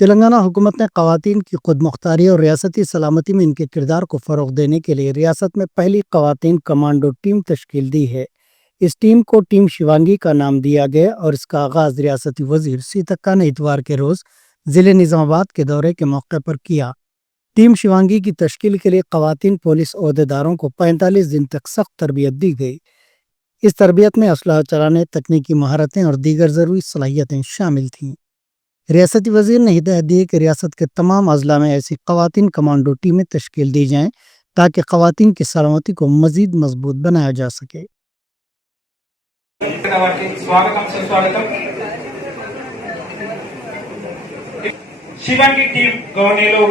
तेलंगाना हुकूमत ने ख़वातीन की खुद मुख्तारी और रियासती सलामती में इनके किरदार को फ़रोग़ देने के लिए रियासत में पहली ख़वातीन कमांडो टीम तश्कील दी है। इस टीम को टीम शिवांगी का नाम दिया गया और इसका आगाज़ रियासती वज़ीर सीतक्का ने इतवार के रोज़ ज़िले निज़ामाबाद के दौरे के मौके पर किया। टीम शिवांगी की तश्कील के लिए ख़वातीन पुलिस ओहदेदारों को 45 दिन तक सख्त तरबियत दी गई। इस तरबियत में असलहा चलाने, तकनीकी महारतें और दीगर ज़रूरी सलाहियतें शामिल थीं। रियासती वज़ीर ने हिदायत दी कि रियासत के तमाम अजला में ऐसी ख़वातीन कमांडो टीमें तश्कील दी जाएँ ताकि ख़वातीन की सलामती को मज़ीद मजबूत बनाया जा सके। శివాంగి టీం గవర్నీలు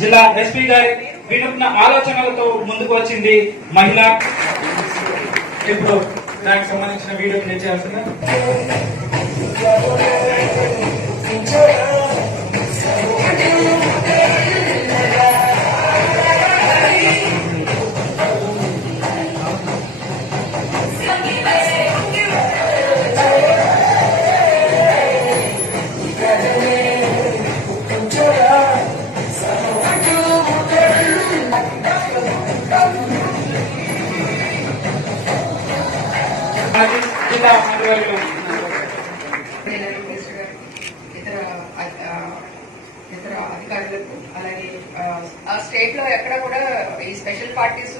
జిల్లా ఎస్పీ గారి వినూత్న ఆలోచనలతో ముందుకు వచ్చింది మహిళ. ఇప్పుడు దానికి సంబంధించిన వీడియో ప్లే చేయాల్సిందా? జిల్లా మంత్రివర్యులు ఇతర అధికారులకు అలాగే స్టేట్ లో ఎక్కడ కూడా ఈ special parties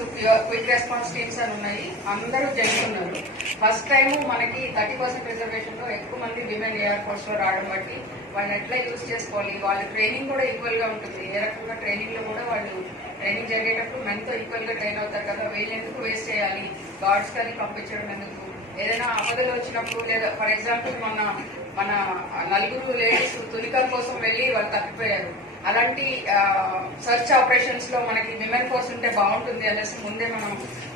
quick response teams అని ఉన్నాయి. అందరూ జరుగుతున్నారు. ఫస్ట్ టైం మనకి 30% రిజర్వేషన్ లో ఎక్కువ మంది విమెన్ ఎయిర్ ఫోర్స్ లో రావడం బట్టి వాళ్ళని ఎట్లా యూజ్ చేసుకోవాలి, వాళ్ళ ట్రైనింగ్ కూడా ఈక్వల్ గా ఉంటుంది. ఏ రకంగా ట్రైనింగ్ లో కూడా వాళ్ళు ట్రైనింగ్ జరిగేటప్పుడు మనతో ఈక్వల్ గా ట్రైన్ అవుతారు కదా, వీళ్ళు ఎందుకు వేస్ట్ చేయాలి, గార్డ్స్ కానీ పంపించడం ఎందుకు, ఏదైనా ఆపదలు వచ్చినప్పుడు లేదా ఫర్ ఎగ్జాంపుల్ మన నలుగురు లేడీస్ తులికల కోసం వెళ్లి వాళ్ళు తప్పిపోయారు. అలాంటి సర్చ్ ఆపరేషన్స్ లో మనకి విమెన్ ఫోర్స్ ఉంటే బాగుంటుంది అనేసి ముందే మనం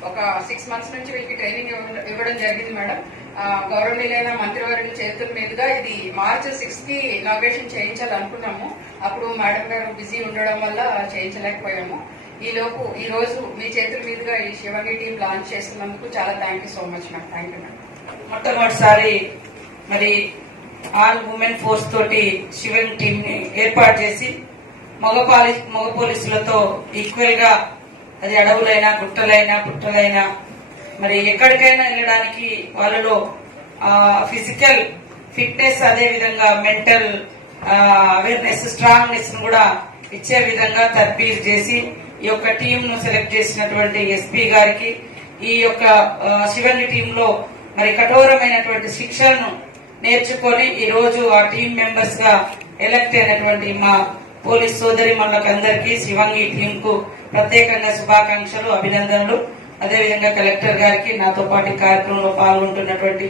ఒక 6 months నుంచి వీళ్ళకి ట్రైనింగ్ ఇవ్వడం జరిగింది మేడం. గౌరవనీయులైన మంత్రివర్యుల చేతుల మీదుగా ఇది March 6 కి ఇనాగ్రేషన్ చేయించాలనుకున్నాము. అప్పుడు మేడం గారు బిజీ ఉండడం వల్ల చేయించలేకపోయాము. ఈ రోజు మీ చేతుల మీదుగా ఈ శివాంగి టీం లాంచ్ చేస్తున్నందుకు చాలా thank you so much ma'am. Thank you madam. మొట్టమొదటిసారి మరి ఆల్ ఉమెన్ ఫోర్స్ తోటి శివాంగి టీం ని ఏర్పాటు చేసి మగ పోలీసులతో ఈక్వల్ గా అది అడవులైనా గుట్టలైనా పుట్టలైనా మరి ఎక్కడికైనా వెళ్ళడానికి వాళ్ళలో ఫిజికల్ ఫిట్నెస్ అదే విధంగా మెంటల్ అవేర్నెస్ స్ట్రాంగ్నెస్ కూడా ఇచ్చే విధంగా తర్బీదు చేసి ఈ యొక్క టీం ను సెలెక్ట్ చేసినటువంటి ఎస్పీ గారికి, ఈ యొక్క శివాంగి టీం లో మరి కఠోరమైనటువంటి శిక్షలను నేర్చుకొని ఈ రోజు ఆ టీం మెంబర్స్ గా ఎలక్ట్ అయినటువంటి మా పోలీస్ సోదరి అందరికీ శివాంగి టీం కు ప్రత్యేకంగా శుభాకాంక్షలు, అభినందనలు. అదేవిధంగా కలెక్టర్ గారికి, నాతో పాటు కార్యక్రమంలో పాల్గొంటున్నటువంటి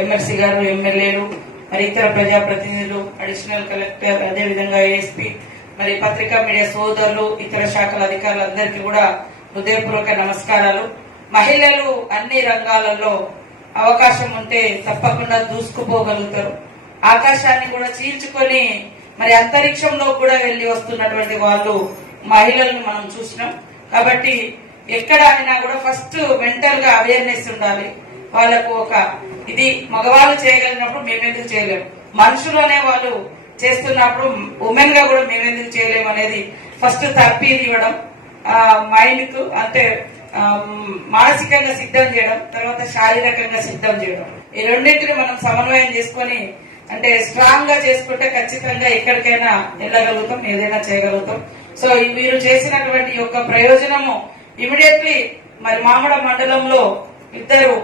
ఎమ్మెల్సీ గారు, ఎమ్మెల్యేలు, మరి ఇతర ప్రజాప్రతినిధులు, అడిషనల్ కలెక్టర్, అదేవిధంగా ఏఎస్పీ, మరి పత్రికా మీడియా సోదరులు, ఇతర శాఖల అధికారులందరికీ కూడా హృదయపూర్వక నమస్కారాలు. మహిళలు అన్ని రంగాలలో అవకాశం ఉంటే తప్పకుండా దూసుకుపోగలుగుతారు. ఆకాశాన్ని కూడా చీల్చుకొని మరి అంతరిక్షంలో కూడా వెళ్లి వస్తున్నటువంటి వాళ్ళు మహిళలను మనం చూసినాం. కాబట్టి ఎక్కడ అయినా కూడా ఫస్ట్ మెంటల్ గా అవేర్నెస్ ఉండాలి. వాళ్ళకు ఒక ఇది మగవాళ్ళు చేయగలిగినప్పుడు మేమెందుకు చేయలేము, మనుషులు అనే వాళ్ళు చేస్తున్నప్పుడు ఉమెన్ గా కూడా మేమెందుకు చేయలేము అనేది ఫస్ట్ తర్బీదు ఇవ్వడం, మైండ్ కు అంటే మానసికంగా సిద్ధం చేయడం, తర్వాత శారీరకంగా సిద్ధం చేయడం. ఈ రెండింటిని మనం సమన్వయం చేసుకొని అంటే స్ట్రాంగ్ గా చేసుకుంటే ఖచ్చితంగా ఎక్కడికైనా వెళ్ళగలుగుతాం, ఏదైనా చేయగలుగుతాం. సో మీరు చేసినటువంటి యొక్క ప్రయోజనము ఇమీడియట్లీ మరి మామడ మండలంలో ఇద్దరు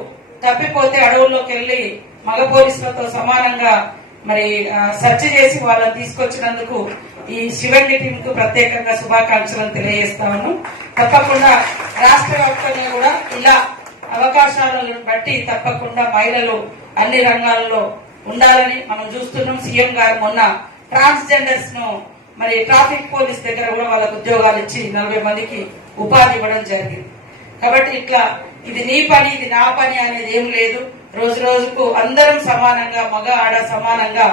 తప్పిపోతే అడవుల్లోకి వెళ్లి మగ పోలీసులతో సమానంగా మరి సెర్చ్ చేసి వాళ్ళని తీసుకొచ్చినందుకు ఈ శివాంగి టీం కు ప్రత్యేకంగా శుభాకాంక్షలను తెలియజేస్తాను. తప్పకుండా రాష్ట్ర వ్యాప్తంగా కూడా ఇలా అవకాశాలను బట్టి తప్పకుండా మహిళలు అన్ని రంగాల్లో ఉండాలని మనం చూస్తున్నాం. సీఎం గారు మొన్న ట్రాన్స్జెండర్స్ ను మరి ట్రాఫిక్ పోలీస్ దగ్గర కూడా వాళ్ళకు ఉద్యోగాలు ఇచ్చి 40 మందికి ఉపాధి ఇవ్వడం జరిగింది. కాబట్టి ఇట్లా ఇది నీ పని, ఇది నా పని అనేది ఏం లేదు. రోజు రోజుకు అందరం సమానంగా, మగ ఆడ సమానంగా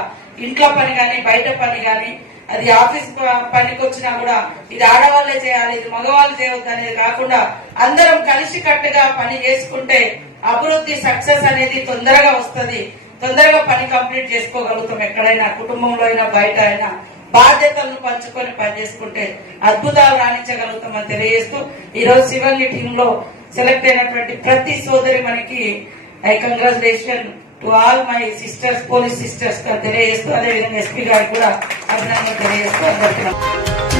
ఇంట్లో పని గాని బయట పని గాని అది ఆఫీస్ పనికి వచ్చినా కూడా ఇది ఆడవాళ్లే చేయాలి, ఇది మగవాళ్ళు చేయవద్దు అనేది కాకుండా అందరం కలిసి కట్టుగా పని చేసుకుంటే అభివృద్ధి సక్సెస్ అనేది తొందరగా వస్తుంది. తొందరగా పని కంప్లీట్ చేసుకోగలుగుతాం. ఎక్కడైనా కుటుంబంలో అయినా బయట అయినా బాధ్యతలను పంచుకొని పనిచేసుకుంటే అద్భుతాలు రాణించగలుగుతామని తెలియజేస్తూ ఈ రోజు శివంగి టీమ్ లో సెలెక్ట్ అయినటువంటి ప్రతి సోదరి మనకి I congratulation to all my sisters, police sisters గా తెలియజేస్తూ అదేవిధంగా ఎస్పీ గారికి కూడా అభినందనలు తెలియజేస్తూ అందరికీ